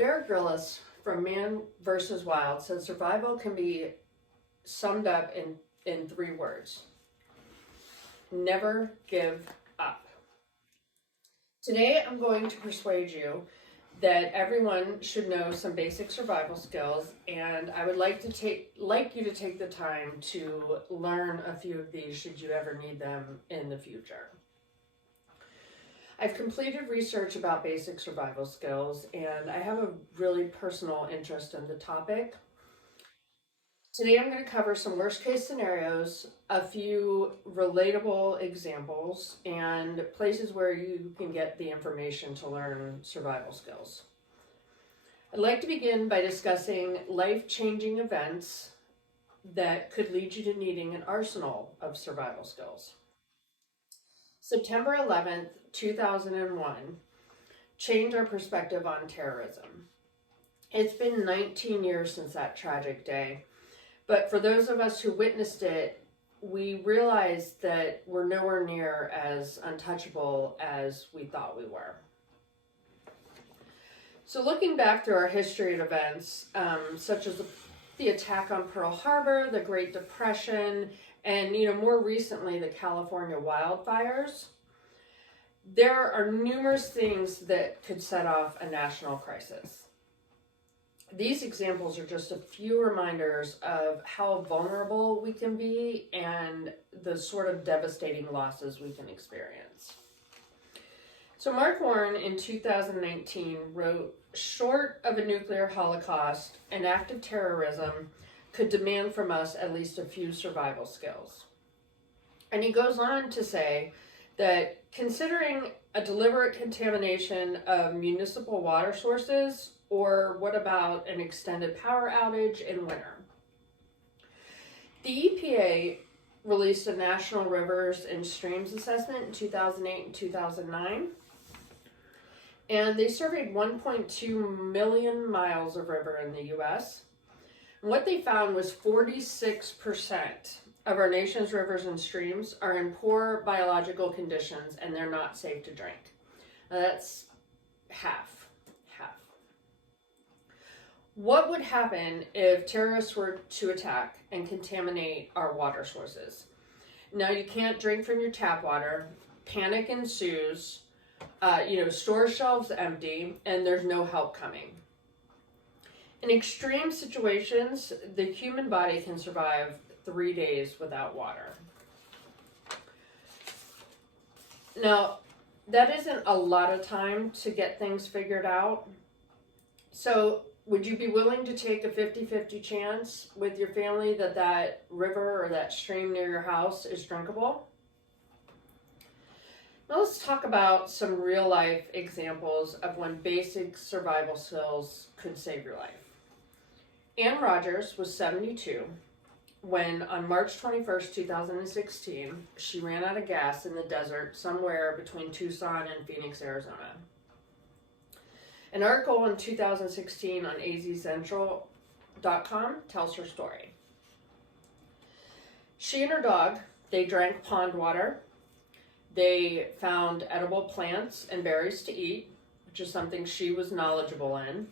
Bear Grylls from Man vs. Wild said survival can be summed up in 3 words: never give up. Today I'm going to persuade you that everyone should know some basic survival skills, and I would like you to take the time to learn a few of these should you ever need them in the future. I've completed research about basic survival skills, and I have a really personal interest in the topic. Today I'm going to cover some worst case scenarios, a few relatable examples, and places where you can get the information to learn survival skills. I'd like to begin by discussing life-changing events that could lead you to needing an arsenal of survival skills. September 11th, 2001 changed our perspective on terrorism. It's been 19 years since that tragic day, but for those of us who witnessed it, we realized that we're nowhere near as untouchable as we thought we were. So looking back through our history of events, such as the attack on Pearl Harbor, the Great Depression, and more recently the California wildfires, there are numerous things that could set off a national crisis. These examples are just a few reminders of how vulnerable we can be and the sort of devastating losses we can experience. So Mark Warren in 2019 wrote, "Short of a nuclear holocaust, an act of terrorism could demand from us at least a few survival skills." And he goes on to say that considering a deliberate contamination of municipal water sources, or what about an extended power outage in winter? The EPA released a National Rivers and Streams Assessment in 2008 and 2009. And they surveyed 1.2 million miles of river in the U.S. And what they found was 46% of our nation's rivers and streams are in poor biological conditions and they're not safe to drink. Now that's half. What would happen if terrorists were to attack and contaminate our water sources? Now you can't drink from your tap water, panic ensues, store shelves empty, and there's no help coming. In extreme situations, the human body can survive 3 days without water. Now, that isn't a lot of time to get things figured out. So, would you be willing to take a 50-50 chance with your family that river or that stream near your house is drinkable? Now let's talk about some real life examples of when basic survival skills could save your life. Ann Rogers was 72 when on March 21st, 2016, she ran out of gas in the desert somewhere between Tucson and Phoenix, Arizona. An article in 2016 on azcentral.com tells her story. She and her dog, they drank pond water. They found edible plants and berries to eat, which is something she was knowledgeable in.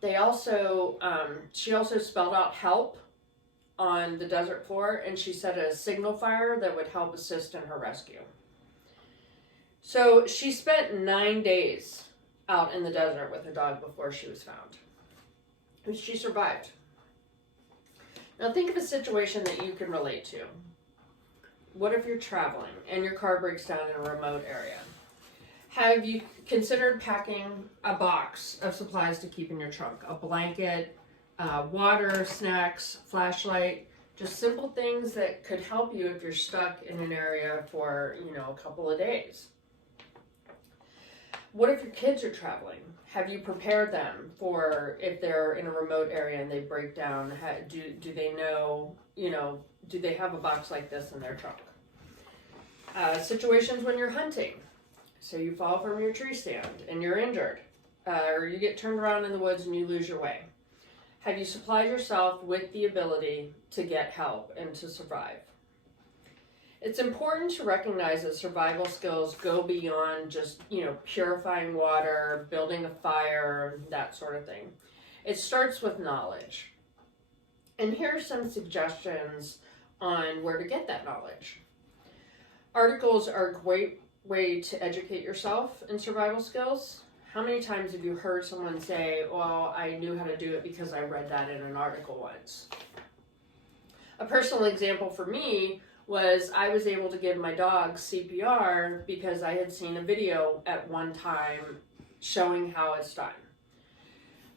She also spelled out help on the desert floor, and she set a signal fire that would help assist in her rescue. So she spent 9 days out in the desert with her dog before she was found. And she survived. Now think of a situation that you can relate to. What if you're traveling and your car breaks down in a remote area? Have you considered packing a box of supplies to keep in your trunk? A blanket, water, snacks, flashlight, just simple things that could help you if you're stuck in an area for, a couple of days. What if your kids are traveling? Have you prepared them for if they're in a remote area and they break down? Do they know, do they have a box like this in their trunk? Situations when you're hunting. So you fall from your tree stand and you're injured, or you get turned around in the woods and you lose your way. Have you supplied yourself with the ability to get help and to survive? It's important to recognize that survival skills go beyond just, purifying water, building a fire, that sort of thing. It starts with knowledge. And here are some suggestions on where to get that knowledge. Articles are a great way to educate yourself in survival skills. How many times have you heard someone say, well, I knew how to do it because I read that in an article once? A personal example for me was I was able to give my dog CPR because I had seen a video at one time showing how it's done.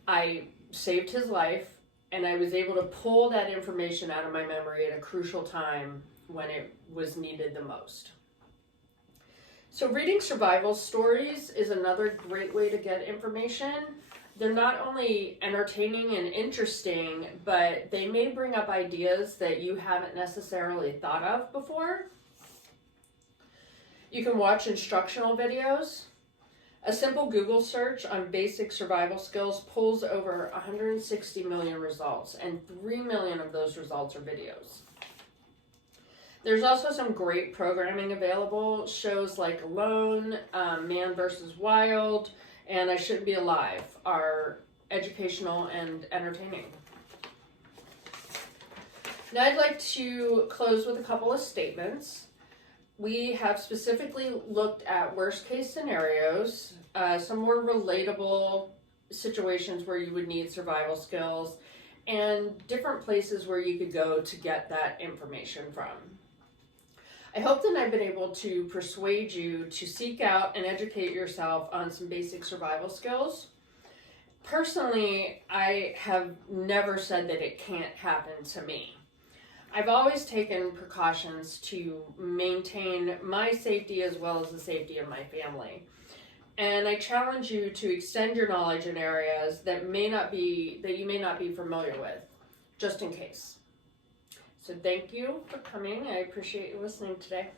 I saved his life, and I was able to pull that information out of my memory at a crucial time when it was needed the most. So reading survival stories is another great way to get information. They're not only entertaining and interesting, but they may bring up ideas that you haven't necessarily thought of before. You can watch instructional videos. A simple Google search on basic survival skills pulls over 160 million results, and 3 million of those results are videos. There's also some great programming available, shows like Alone, Man vs. Wild, and I Shouldn't Be Alive are educational and entertaining. Now I'd like to close with a couple of statements. We have specifically looked at worst case scenarios, some more relatable situations where you would need survival skills, and different places where you could go to get that information from. I hope that I've been able to persuade you to seek out and educate yourself on some basic survival skills. Personally, I have never said that it can't happen to me. I've always taken precautions to maintain my safety as well as the safety of my family. And I challenge you to extend your knowledge in areas that you may not be familiar with, just in case. So thank you for coming. I appreciate you listening today.